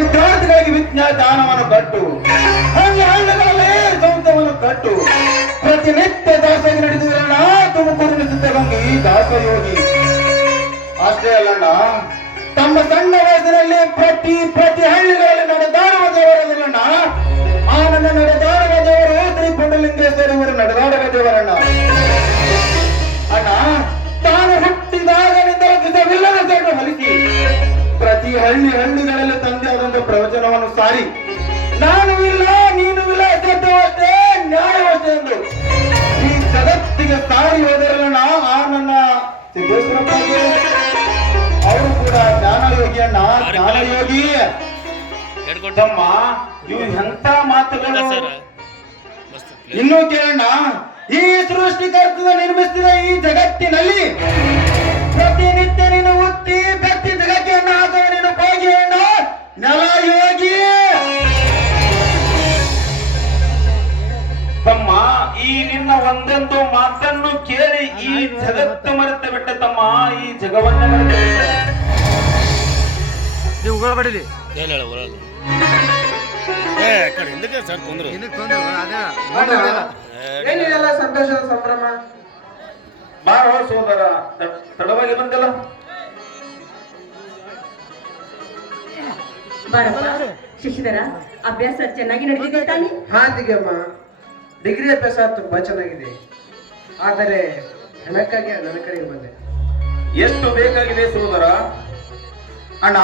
ವಿದ್ಯಾರ್ಥಿಗಳಿಗೆ ವಿಜ್ಞಾನವನ್ನು ಕಟ್ಟು, ಹಂಗೆ ಹಣ್ಣುಗಳಲ್ಲೇ ಸಂತವನ್ನು ಕಟ್ಟು. ಪ್ರತಿನಿತ್ಯ ದಾಸೋಗಿ ನಡೆದಿದ್ರಣ್ಣ ತುಮಕೂರಿನ ಸುತ್ತಗಂಗೆ ದಾಸಯೋಗಿ. ಅಷ್ಟೇ ಅಲ್ಲಣ್ಣ, ತಮ್ಮ ಸಣ್ಣ ವಯಸ್ಸಿನಲ್ಲಿ ಪ್ರತಿ ಹಳ್ಳಿಗಳಲ್ಲಿ ನಡೆದಾಡುವ ದೇವರಲ್ಲಣ್ಣ. ಆ ನನ್ನ ನಡೆದಾಡುವ ದೇವರು ಶ್ರೀ ಪುಂಡಲಿಂಗೇಶ್ವರ ಇವರು ನಡೆದಾಡುವ ದೇವರಣ್ಣ. ಅಣ್ಣ, ತಾನು ಹುಟ್ಟಿದಾಗನಿಂದಲೂ ವಿಧವಿಲ್ಲದ ಸೇಡು ಹಲಿಸಿ ಪ್ರತಿ ಹಳ್ಳಿಗಳಲ್ಲಿ ತಂದೆ ಆದಂತ ಪ್ರವಚನವನ್ನು ಸಾರಿ, ನಾನು ಇಲ್ಲ ನೀನು ಇಲ್ಲ, ಸತ್ಯವಷ್ಟೇ ನ್ಯಾಯವಷ್ಟೇ ಎಂದು ಈ ಜಗತ್ತಿಗೆ ಸಾರಿ ಹೋದರಲ್ಲ. ಆ ನನ್ನ ಸಿದ್ದೇಶ್ವರಪ್ಪ ಅವರು ಕೂಡ ಜ್ಞಾನಯೋಗಿ ಅಣ್ಣ, ಜ್ಞಾನಯೋಗಿ. ತಮ್ಮ ಇವು ಎಂತ ಮಾತುಗಳು. ಇನ್ನೂ ಕೇಳಣ್ಣ, ಈ ಸೃಷ್ಟಿಕರ್ತನ ನಿರ್ಮಿಸಿದ ಈ ಜಗತ್ತಿನಲ್ಲಿ ಪ್ರತಿನಿತ್ಯ ನೀನು ಹುಟ್ಟಿ ಬೆತ್ತಿ ಜಗತ್ತಿಯನ್ನು ಹಾಕುವ ನೀನು ಹೋಗಿ ಅಣ್ಣ ನೆಲಯೋಗಿ. ತಮ್ಮ, ಈ ನಿನ್ನ ಒಂದೊಂದು ಮಾತನ್ನು ಕೇಳಿ ಈ ಜಗತ್ತು ಮರೆತು ಬಿಟ್ಟ ತಮ್ಮ, ಈ ಜಗವನ್ನ ಮರೆತು ನೀವು ಉಗಳಬಡಿಲಿ ಏನಿದೆಲ್ಲ ಸಂತೋಷದ ಸಂಭ್ರಮ. ಬಾರೋ ಸೋದರ, ತಡವಾಗಿ ಬಂದಲ್ಲ. ಬಾರಪ್ಪ ಶಿಶಿಧರ, ಅಭ್ಯಾಸ ಚೆನ್ನಾಗಿ ನಡೆದಿದೆ ತಾನೆ? ಹಾ ದಿಗಮ್ಮ, ಡಿಗ್ರಿ ಅಭ್ಯಾಸ ತುಂಬಾ ಚೆನ್ನಾಗಿದೆ. ಆದರೆ ಹಣಕ್ಕಾಗಿ ನನ್ನ ಕಡೆಗೆ ಬಂದೆ. ಎಷ್ಟು ಬೇಕಾಗಿದೆ ಸೋದರ? ಅಣ್ಣ,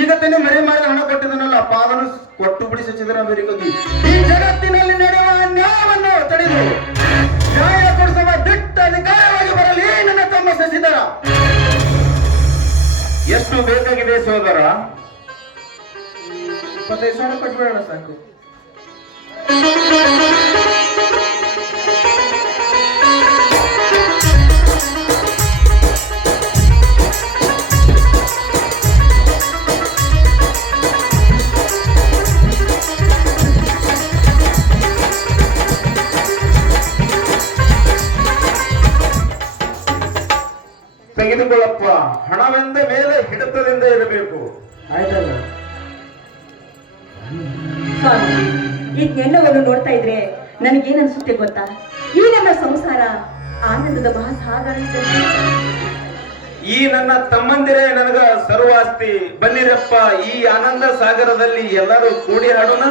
ಈಗ ತಾನೇ ಮರೆ ಮಾಡಿ ಹಣ ಕೊಟ್ಟಿದ್ದನಲ್ಲ, ಅಪ್ಪ ಅದನ್ನು ಕೊಟ್ಟು ಬಿಡಿ ಸಚಿದರ ಬೇರೆಗೋಗಿ. ಈ ಜಗತ್ತಿನಲ್ಲಿ ನಡೆಯುವ ನ್ಯಾಯವನ್ನು ತಡೆದು ನ್ಯಾಯ ಕೊಡಿಸುವ ದಿಟ್ಟ ಅಧಿಕಾರವಾಗಿ ಬರಲಿ ನನ್ನ ತಮ್ಮ ಶಶಿಧರ. ಎಷ್ಟು ಬೇಕಾಗಿದೆ ಸೋದರ? 25,000 ಕೊಟ್ಬಿಡೋಣ ಸಾಕು. ತೆಗೆದುಕೊಳ್ಳಪ್ಪ, ಹಣವೆಂದ ಮೇಲೆ ಹಿಡಿತದಿಂದ ಇರಬೇಕು. ಆಯ್ತಲ್ಲ. ಸ್ವಾಮಿ, ಈ ಜ್ಞಾನವನ್ನು ನೋಡ್ತಾ ಇದ್ರೆ ನನಗೇನ್ ಅನ್ಸುತ್ತೆ ಗೊತ್ತಾ? ಈ ನಮ್ಮ ಸಂಸಾರ ಆನಂದದ ಮಹಾಸಾಗರ ಇದ್ದಂತೆ. ಈ ನನ್ನ ತಮ್ಮಂದಿರೇ ನನಗ ಸರ್ವಾಸ್ತಿ. ಬನ್ನಿರಪ್ಪ, ಈ ಆನಂದ ಸಾಗರದಲ್ಲಿ ಎಲ್ಲರೂ ಕೂಡಿ ಹಾಡೋಣ.